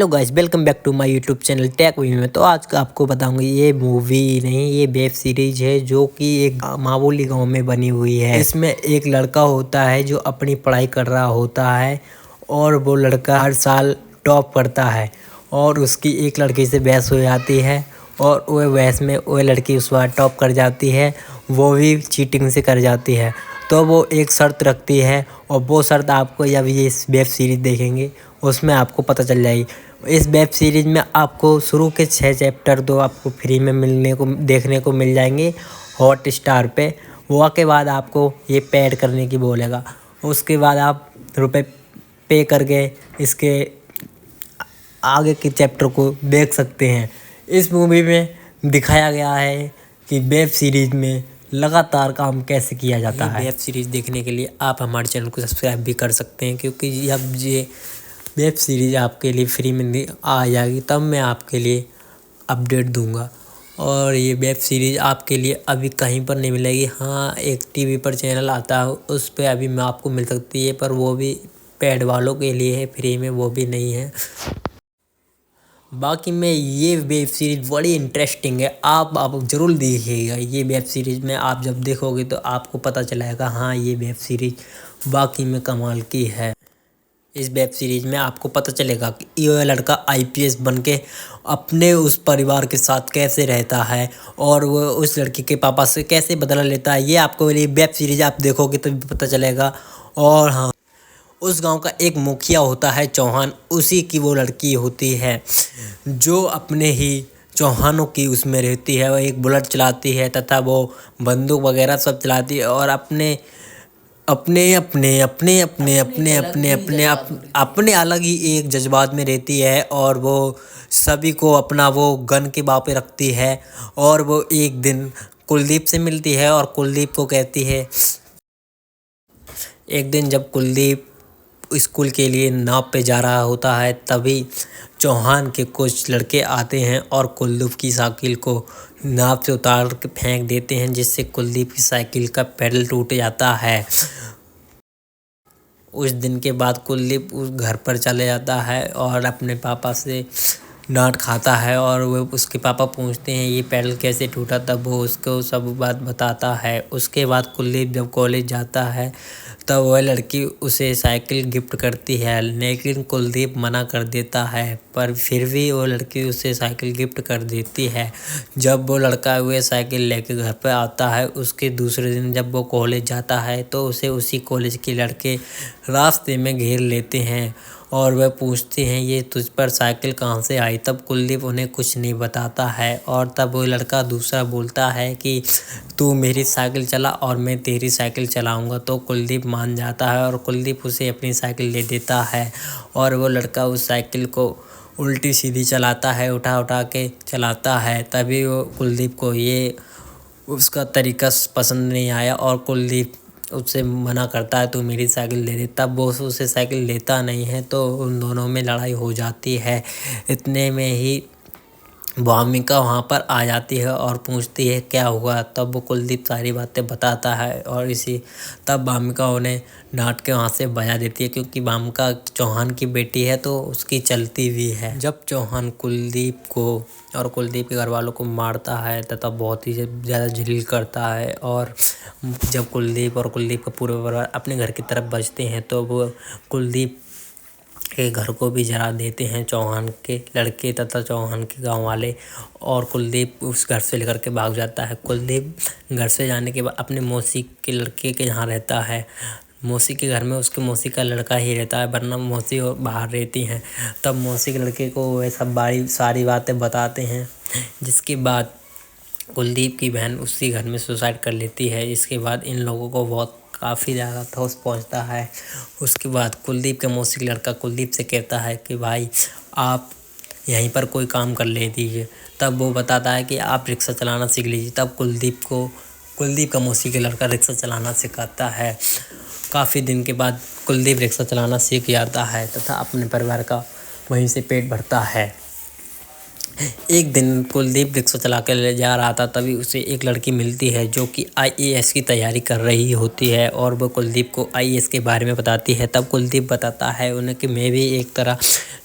Hello guys, welcome back to my YouTube channel tech V में। तो आज आपको बताऊंगा, ये मूवी नहीं, ये वेब सीरीज है जो कि एक मामूली गांव में बनी हुई है। इसमें एक लड़का होता है जो अपनी पढ़ाई कर रहा होता है और वो लड़का हर साल टॉप करता है और उसकी एक लड़की से बहस हो जाती है और वह बहस में वह लड़की उस बार टॉप कर जाती है, वो भी चीटिंग से कर जाती है। तो वो एक शर्त रखती है और वो शर्त आपको जब ये इस वेब सीरीज देखेंगे उसमें आपको पता चल जाएगी। इस वेब सीरीज में आपको शुरू के 6 चैप्टर तो आपको फ्री में देखने को मिल जाएंगे हॉटस्टार पे। वो के बाद आपको ये पेड करने की बोलेगा, उसके बाद आप रुपए पे करके इसके आगे के चैप्टर को देख सकते हैं। इस मूवी में दिखाया गया है कि वेब सीरीज में लगातार काम कैसे किया जाता है। वेब सीरीज देखने के लिए आप हमारे चैनल को सब्सक्राइब भी कर सकते हैं, क्योंकि जब ये वेब सीरीज आपके लिए फ्री में आ जाएगी तब मैं आपके लिए अपडेट दूंगा। और ये वेब सीरीज आपके लिए अभी कहीं पर नहीं मिलेगी। हाँ, एक टीवी पर चैनल आता है उस पर अभी मैं आपको मिल सकती है, पर वो भी पेड वालों के लिए है, फ्री में वो भी नहीं है। बाकी में ये वेब सीरीज बड़ी इंटरेस्टिंग है, आप ज़रूर देखिएगा। ये वेब सीरीज में आप जब देखोगे तो आपको पता चलेगा, हाँ ये वेब सीरीज बाकी में कमाल की है। इस वेब सीरीज में आपको पता चलेगा कि ये लड़का आईपीएस बनके अपने उस परिवार के साथ कैसे रहता है और वो उस लड़की के पापा से कैसे बदला लेता है। ये आपको ये वेब सीरीज आप देखोगे तो पता चलेगा। और हाँ, उस गांव का एक मुखिया होता है चौहान, उसी की वो लड़की होती है जो अपने ही चौहानों की उसमें रहती है। वो एक बुलेट चलाती है तथा वो बंदूक वगैरह सब चलाती है और अपने अपने अलग ही एक जज्बात में रहती है और वो सभी को अपना वो गन के बाँ पे रखती है। और वो एक दिन कुलदीप से मिलती है और कुलदीप को कहती है, एक दिन जब कुलदीप स्कूल के लिए नाव पे जा रहा होता है तभी चौहान के कुछ लड़के आते हैं और कुलदीप की साइकिल को नाव से उतार के फेंक देते हैं, जिससे कुलदीप की साइकिल का पेडल टूट जाता है। उस दिन के बाद कुलदीप उस घर पर चले जाता है और अपने पापा से डांट खाता है और वो उसके पापा पूछते हैं ये पेडल कैसे टूटा, तब वो उसको सब बात बताता है। उसके बाद कुलदीप जब कॉलेज जाता है तब वह लड़की उसे साइकिल गिफ्ट करती है, लेकिन कुलदीप मना कर देता है, पर फिर भी वो लड़की उसे साइकिल गिफ्ट कर देती है। जब वो लड़का वह साइकिल लेके घर पर आता है, उसके दूसरे दिन जब वो कॉलेज जाता है तो उसे उसी कॉलेज के लड़के रास्ते में घेर लेते हैं और वह पूछते हैं ये तुझ पर साइकिल कहाँ से आई। तब कुलदीप उन्हें कुछ नहीं बताता है और तब वो लड़का दूसरा बोलता है कि तू मेरी साइकिल चला और मैं तेरी साइकिल चलाऊंगा। तो कुलदीप मान जाता है और कुलदीप उसे अपनी साइकिल दे देता है और वो लड़का उस साइकिल को उल्टी सीधी चलाता है, उठा उठा के चलाता है। तभी वो कुलदीप को ये उसका तरीका पसंद नहीं आया और कुलदीप उससे मना करता है तू मेरी साइकिल दे दे। तब वो उसे साइकिल देता नहीं है तो उन दोनों में लड़ाई हो जाती है। इतने में ही भामिका वहाँ पर आ जाती है और पूछती है क्या हुआ। तब वो कुलदीप सारी बातें बताता है और तब भामिका उन्हें डांट के वहाँ से भगा देती है, क्योंकि भामिका चौहान की बेटी है तो उसकी चलती भी है। जब चौहान कुलदीप को और कुलदीप के घर वालों को मारता है तथा बहुत ही ज़्यादा जलील करता है और जब कुलदीप और कुलदीप का पूरा परिवार अपने घर की तरफ बचते हैं तो वो कुलदीप के घर को भी जला देते हैं चौहान के लड़के तथा चौहान के गांव वाले। और कुलदीप उस घर से लेकर के भाग जाता है। कुलदीप घर से जाने के बाद अपने मौसी के लड़के के यहाँ रहता है। मौसी के घर में उसके मौसी का लड़का ही रहता है, वरना मौसी बाहर रहती हैं। तब मौसी के लड़के को वह सब सारी बातें बताते हैं, जिसके बाद कुलदीप की बहन उसी घर में सुसाइड कर लेती है। इसके बाद इन लोगों को काफ़ी ज़्यादा ठोस पहुंचता है। उसके बाद कुलदीप के मौसी का लड़का कुलदीप से कहता है कि भाई आप यहीं पर कोई काम कर ले दीजिए। तब वो बताता है कि आप रिक्शा चलाना सीख लीजिए। तब कुलदीप का मौसी का लड़का रिक्शा चलाना सिखाता है। काफ़ी दिन के बाद कुलदीप रिक्शा चलाना सीख जाता है तथा अपने परिवार का वहीं से पेट भरता है। एक दिन कुलदीप रिक्शा चला कर ले जा रहा था, तभी उसे एक लड़की मिलती है जो कि आईएएस की तैयारी कर रही होती है और वो कुलदीप को आईएएस के बारे में बताती है। तब कुलदीप बताता है उन्हें कि मैं भी एक तरह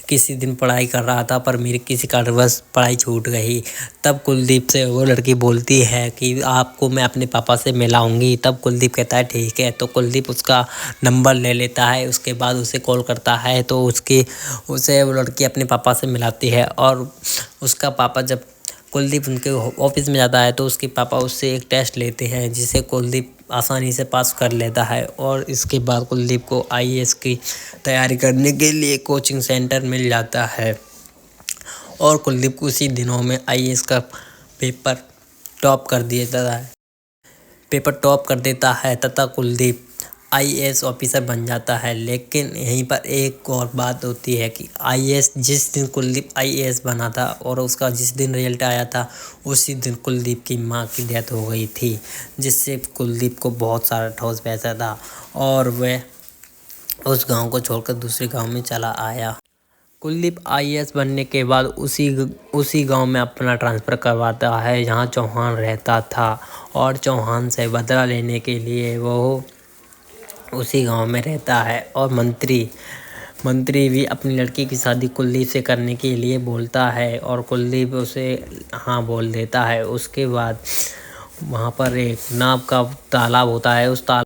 किसी दिन पढ़ाई कर रहा था पर मेरी किसी कारणवश पढ़ाई छूट गई। तब कुलदीप से वो लड़की बोलती है कि आपको मैं अपने पापा से मिलाऊंगी। तब कुलदीप कहता है ठीक है। तो कुलदीप उसका नंबर ले लेता है, उसके बाद उसे कॉल करता है तो उसे वो लड़की अपने पापा से मिलाती है। और उसका पापा जब कुलदीप उनके ऑफिस में जाता है तो उसके पापा उससे एक टेस्ट लेते हैं जिसे कुलदीप आसानी से पास कर लेता है। और इसके बाद कुलदीप को आईएएस की तैयारी करने के लिए कोचिंग सेंटर मिल जाता है और कुलदीप को उसी दिनों में आईएएस का पेपर टॉप कर दिया जाता है पेपर टॉप कर देता है तथा कुलदीप आईएएस ऑफिसर बन जाता है। लेकिन यहीं पर एक और बात होती है कि आईएएस जिस दिन कुलदीप आईएएस बना था और उसका जिस दिन रिजल्ट आया था उसी दिन कुलदीप की मां की डेथ हो गई थी, जिससे कुलदीप को बहुत सारा ठोस पैसा था और वह उस गांव को छोड़कर दूसरे गांव में चला आया। कुलदीप आईएएस बनने के बाद उसी गांव में अपना ट्रांसफ़र करवाता है जहां चौहान रहता था और चौहान से बदला लेने के लिए वो उसी गांव में रहता है। और मंत्री भी अपनी लड़की की शादी कुलदीप से करने के लिए बोलता है और कुलदीप उसे हाँ बोल देता है। उसके बाद वहाँ पर एक नाव का तालाब होता है। उस तालाब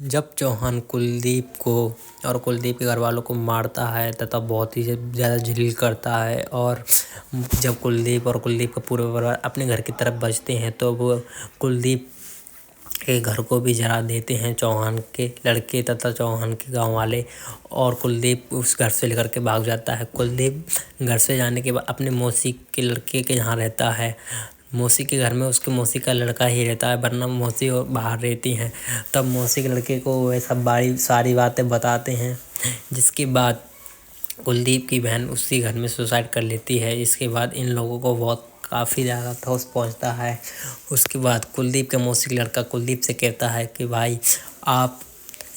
जब चौहान कुलदीप को और कुलदीप के घर वालों को मारता है तथा बहुत ही ज़्यादा जलील करता है और जब कुलदीप और कुलदीप का पूरा परिवार अपने घर की तरफ बचते हैं तो वो कुलदीप के घर को भी जला देते हैं चौहान के लड़के तथा चौहान के गांव वाले। और कुलदीप उस घर से लेकर के भाग जाता है। कुलदीप घर से जाने के बाद अपने मौसी के लड़के के यहाँ रहता है। मौसी के घर में उसके मौसी का लड़का ही रहता है, वरना मौसी और बाहर रहती हैं। तब मौसी के लड़के को वह सब सारी बातें बताते हैं, जिसके बाद कुलदीप की बहन उसी घर में सुसाइड कर लेती है। इसके बाद इन लोगों को बहुत काफ़ी ज़्यादा ठोस पहुंचता है। उसके बाद कुलदीप का मौसी का लड़का कुलदीप से कहता है कि भाई आप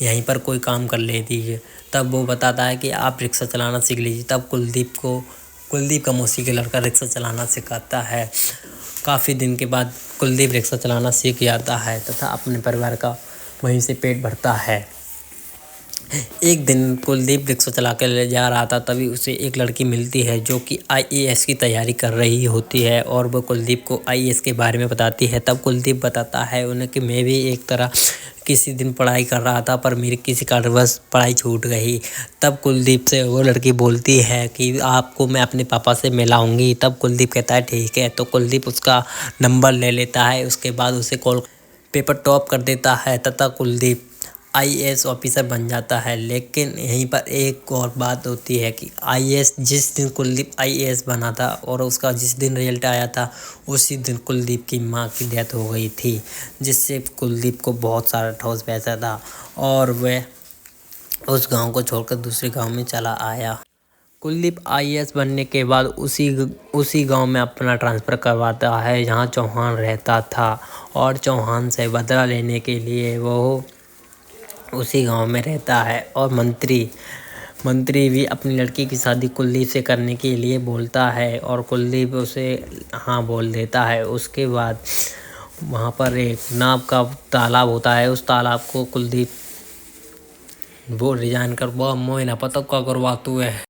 यहीं पर कोई काम कर ले दीजिए। तब वो बताता है कि आप रिक्शा चलाना सीख लीजिए। तब कुलदीप का मौसी का लड़का रिक्शा चलाना सिखाता है। काफ़ी दिन के बाद कुलदीप रिक्शा चलाना सीख जाता है तथा अपने परिवार का वहीं से पेट भरता है। एक दिन कुलदीप रिक्शा चला कर ले जा रहा था, तभी उसे एक लड़की मिलती है जो कि आईएएस की तैयारी कर रही होती है और वो कुलदीप को आईएएस के बारे में बताती है। तब कुलदीप बताता है उन्हें कि मैं भी एक तरह किसी दिन पढ़ाई कर रहा था पर मेरी किसी कारणवश पढ़ाई छूट गई। तब कुलदीप से वो लड़की बोलती है कि आपको मैं अपने पापा से मिलाऊंगी। तब कुलदीप कहता है ठीक है। तो कुलदीप उसका नंबर ले लेता है, उसके बाद उसे कॉल पेपर टॉप कर देता है तथा कुलदीप आईएएस ऑफिसर बन जाता है। लेकिन यहीं पर एक और बात होती है कि आईएएस जिस दिन कुलदीप आईएएस बना था और उसका जिस दिन रिजल्ट आया था उसी दिन कुलदीप की मां की डेथ हो गई थी, जिससे कुलदीप को बहुत सारा ठोस पैसा था और वह उस गांव को छोड़कर दूसरे गांव में चला आया। कुलदीप आईएएस बनने के बाद उसी गांव में अपना ट्रांसफ़र करवाता है जहां चौहान रहता था और चौहान से बदला लेने के लिए वो उसी गांव में रहता है। और मंत्री भी अपनी लड़की की शादी कुलदीप से करने के लिए बोलता है और कुलदीप उसे हाँ बोल देता है। उसके बाद वहाँ पर एक नाव का तालाब होता है। उस तालाब को कुलदीप वो डिजाइन कर वो मोह ना पता क्या करवातू है।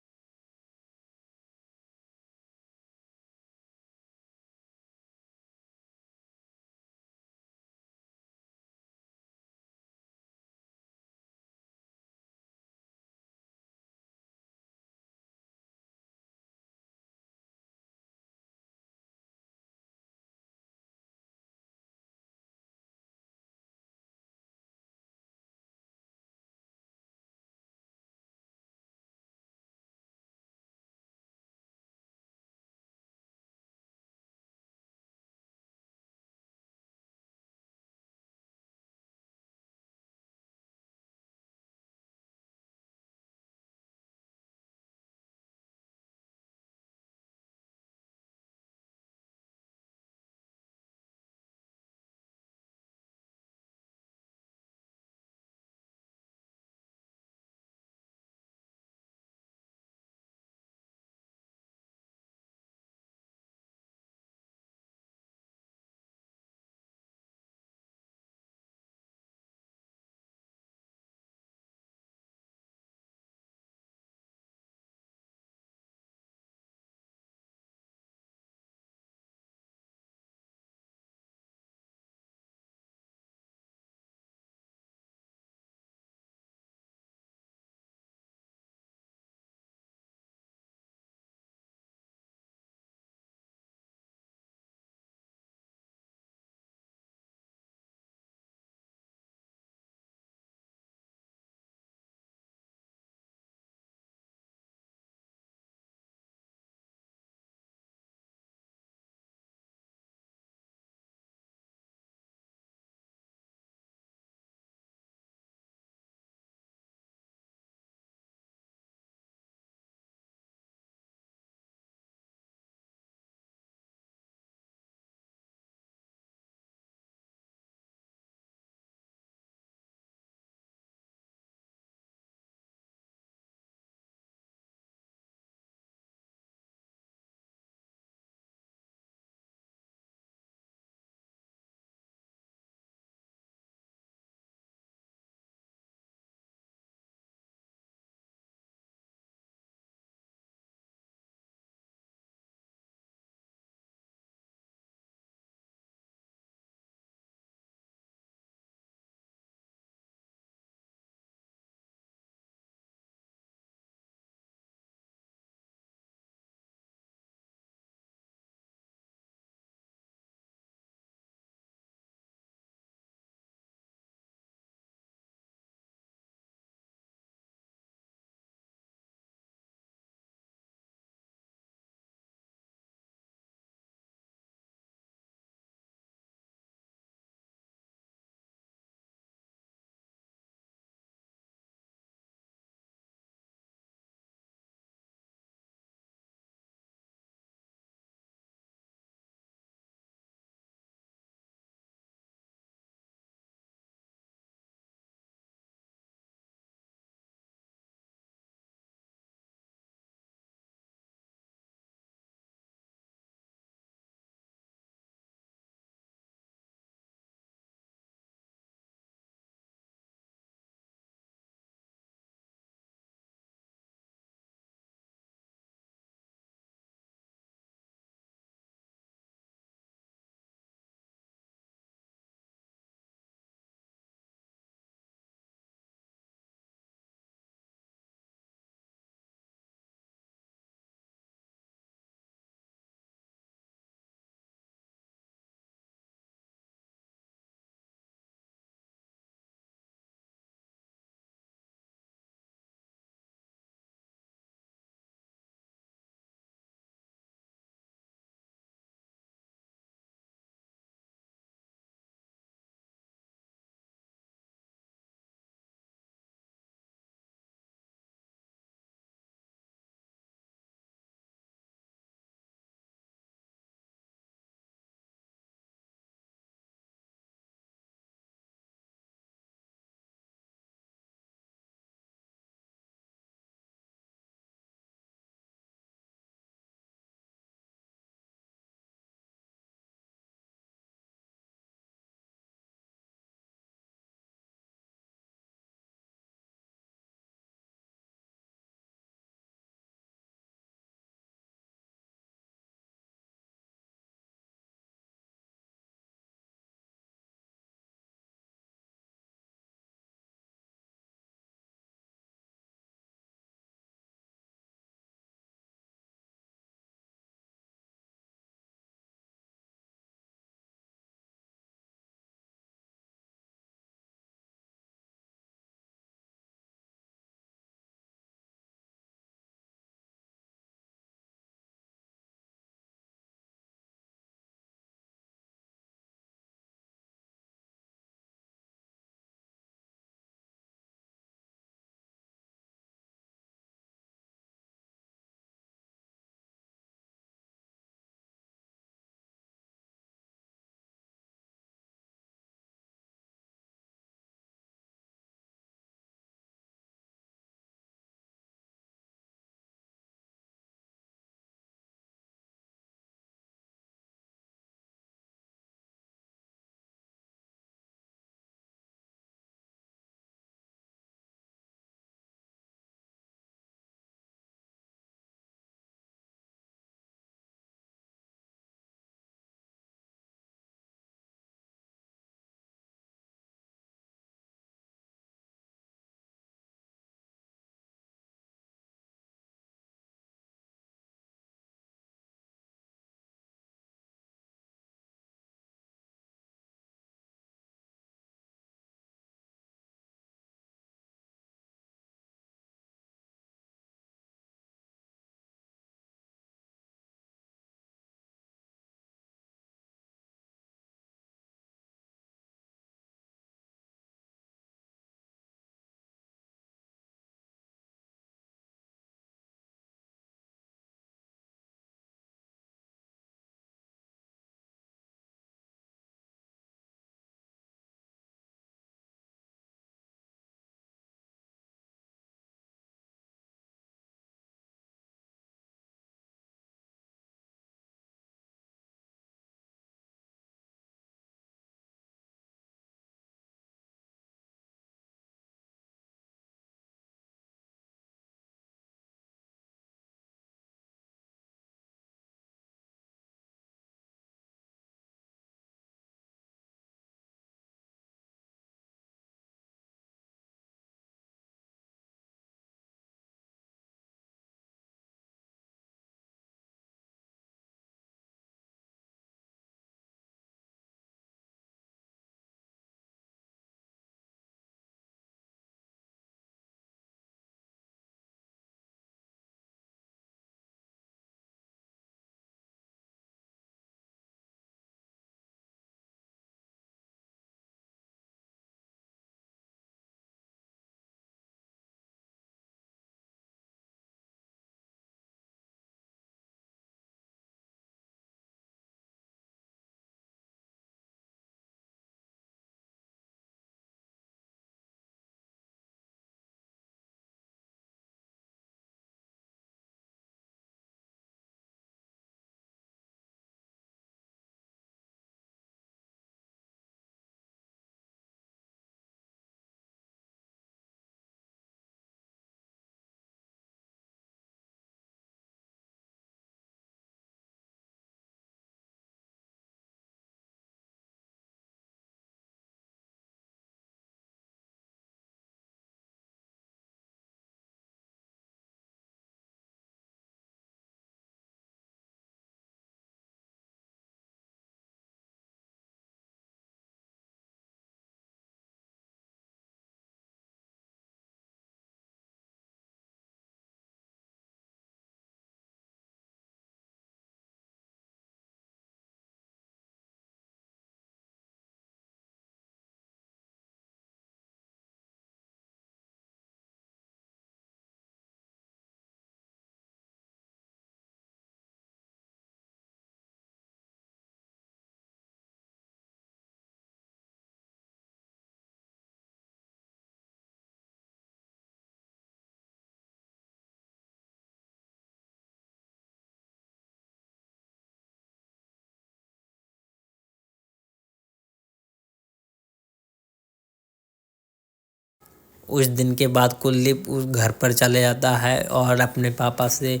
उस दिन के बाद कुलदीप उस घर पर चले जाता है और अपने पापा से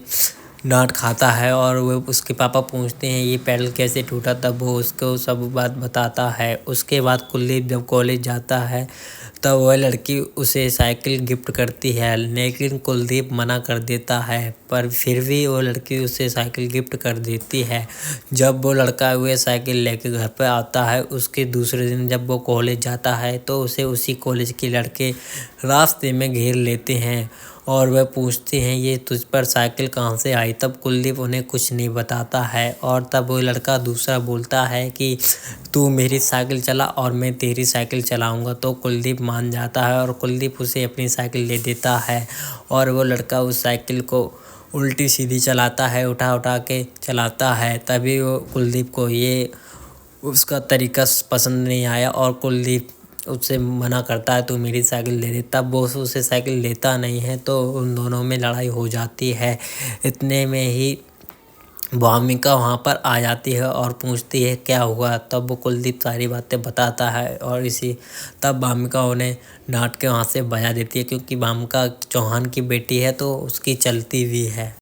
डांट खाता है और वो उसके पापा पूछते हैं ये पैडल कैसे टूटा, तब वो उसको सब बात बताता है। उसके बाद कुलदीप जब कॉलेज जाता है तब वह लड़की उसे साइकिल गिफ्ट करती है, लेकिन कुलदीप मना कर देता है, पर फिर भी वो लड़की उसे साइकिल गिफ्ट कर देती है। जब वो लड़का वह साइकिल लेके घर पर आता है, उसके दूसरे दिन जब वो कॉलेज जाता है तो उसे उसी कॉलेज के लड़के रास्ते में घेर लेते हैं और वह पूछते हैं ये तुझ पर साइकिल कहाँ से आई। तब कुलदीप उन्हें कुछ नहीं बताता है और तब वो लड़का दूसरा बोलता है कि तू मेरी साइकिल चला और मैं तेरी साइकिल चलाऊंगा। तो कुलदीप मान जाता है और कुलदीप उसे अपनी साइकिल दे देता है और वो लड़का उस साइकिल को उल्टी सीधी चलाता है, उठा उठा के चलाता है। तभी वो कुलदीप को ये उसका तरीका पसंद नहीं आया और कुलदीप उससे मना करता है तू मेरी साइकिल दे दे। तब वो उसे साइकिल देता नहीं है तो उन दोनों में लड़ाई हो जाती है। इतने में ही भामिका वहाँ पर आ जाती है और पूछती है क्या हुआ। तब वो कुलदीप सारी बातें बताता है और तब भामिका उन्हें डांट के वहाँ से भगा देती है, क्योंकि भामिका चौहान की बेटी है तो उसकी चलती भी है।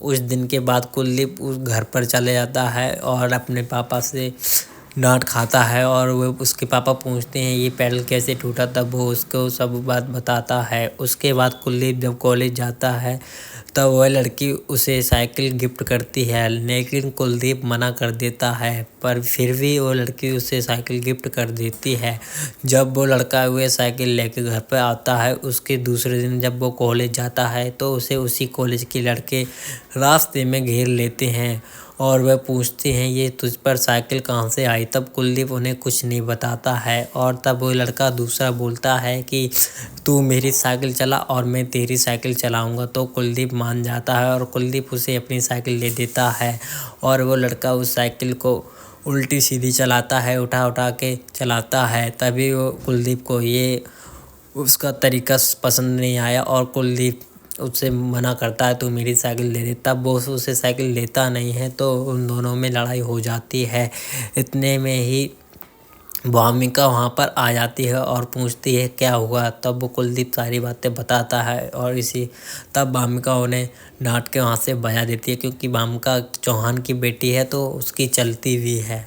उस दिन के बाद कुलदीप उस घर पर चले जाता है और अपने पापा से डांट खाता है और वो उसके पापा पूछते हैं ये पैडल कैसे टूटा, तब वो उसको सब बात बताता है। उसके बाद कुलदीप जब कॉलेज जाता है तब वह लड़की उसे साइकिल गिफ्ट करती है, लेकिन कुलदीप मना कर देता है, पर फिर भी वो लड़की उसे साइकिल गिफ्ट कर देती है। जब वो लड़का वह साइकिल लेके घर पर आता है, उसके दूसरे दिन जब वो कॉलेज जाता है तो उसे उसी कॉलेज के लड़के रास्ते में घेर लेते हैं और वह पूछते हैं ये तुझ पर साइकिल कहाँ से आई। तब कुलदीप उन्हें कुछ नहीं बताता है और तब वो लड़का दूसरा बोलता है कि तू मेरी साइकिल चला और मैं तेरी साइकिल चलाऊंगा। तो कुलदीप मान जाता है और कुलदीप उसे अपनी साइकिल दे देता है और वो लड़का उस साइकिल को उल्टी सीधी चलाता है, उठा उठा के चलाता है। तभी वो कुलदीप को ये उसका तरीका पसंद नहीं आया और कुलदीप उससे मना करता है तू मेरी साइकिल दे दे। तब वो उसे साइकिल देता नहीं है तो उन दोनों में लड़ाई हो जाती है। इतने में ही भामिका वहाँ पर आ जाती है और पूछती है क्या हुआ। तब वो कुलदीप सारी बातें बताता है और तब भामिका उन्हें डांट के वहाँ से भगा देती है, क्योंकि भामिका चौहान की बेटी है तो उसकी चलती भी है।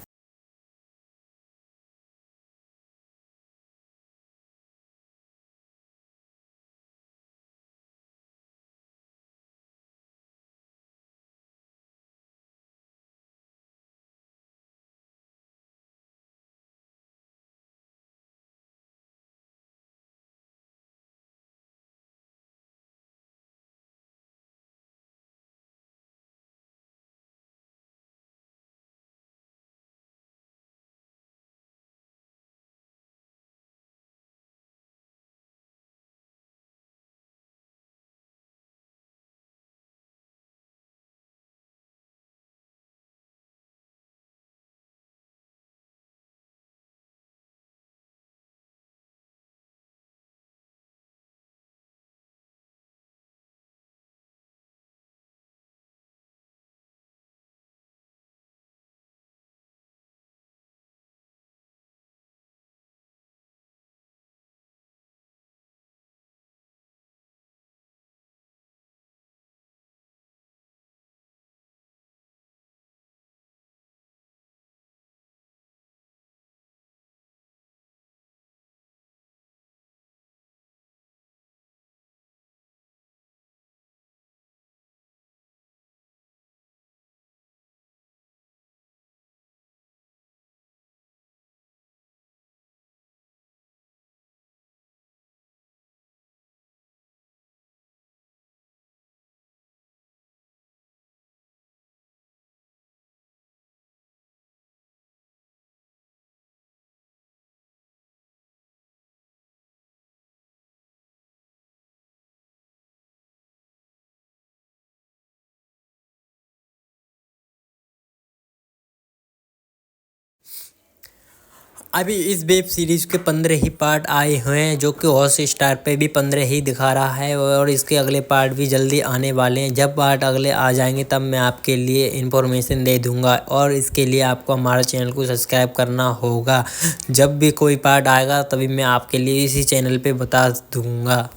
अभी इस वेब सीरीज के 15 ही पार्ट आए हुए हैं, जो कि हॉटस्टार पे भी 15 ही दिखा रहा है और इसके अगले पार्ट भी जल्दी आने वाले हैं। जब पार्ट अगले आ जाएंगे तब मैं आपके लिए इन्फॉर्मेशन दे दूंगा और इसके लिए आपको हमारे चैनल को सब्सक्राइब करना होगा। जब भी कोई पार्ट आएगा तभी मैं आपके लिए इसी चैनल पे बता दूंगा।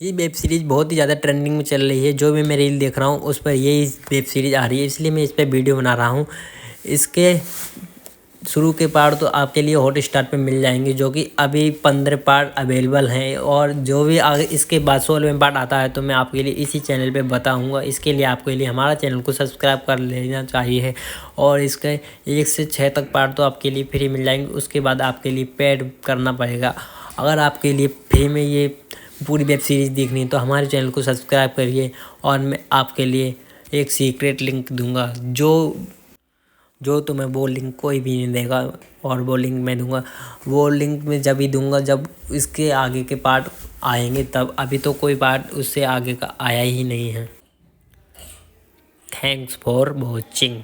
ये वेब सीरीज़ बहुत ही ज़्यादा ट्रेंडिंग में चल रही है। जो भी मैं रील देख रहा हूँ उस पर यही वेब सीरीज़ आ रही है, इसलिए मैं इस पर वीडियो बना रहा हूँ। इसके शुरू के पार्ट तो आपके लिए हॉटस्टार पे मिल जाएंगे, जो कि अभी 15 पार्ट अवेलेबल हैं। और जो भी आगे इसके बाद 16वें पार्ट आता है तो मैं आपके लिए इसी चैनल पे बताऊंगा। इसके लिए आपके लिए हमारा चैनल को सब्सक्राइब कर लेना चाहिए। और इसके 1 से 6 तक पार्ट तो आपके लिए फ्री मिल जाएंगे, उसके बाद आपके लिए पेड करना पड़ेगा। अगर आपके लिए फ्री में ये पूरी वेब सीरीज़ देखनी है तो हमारे चैनल को सब्सक्राइब करिए। और मैं आपके लिए एक सीक्रेट लिंक दूंगा, जो तुम्हें वो लिंक कोई भी नहीं देगा, और वो लिंक मैं दूंगा। वो लिंक मैं जब ही दूंगा जब इसके आगे के पार्ट आएंगे तब। अभी तो कोई पार्ट उससे आगे का आया ही नहीं है। Thanks for watching.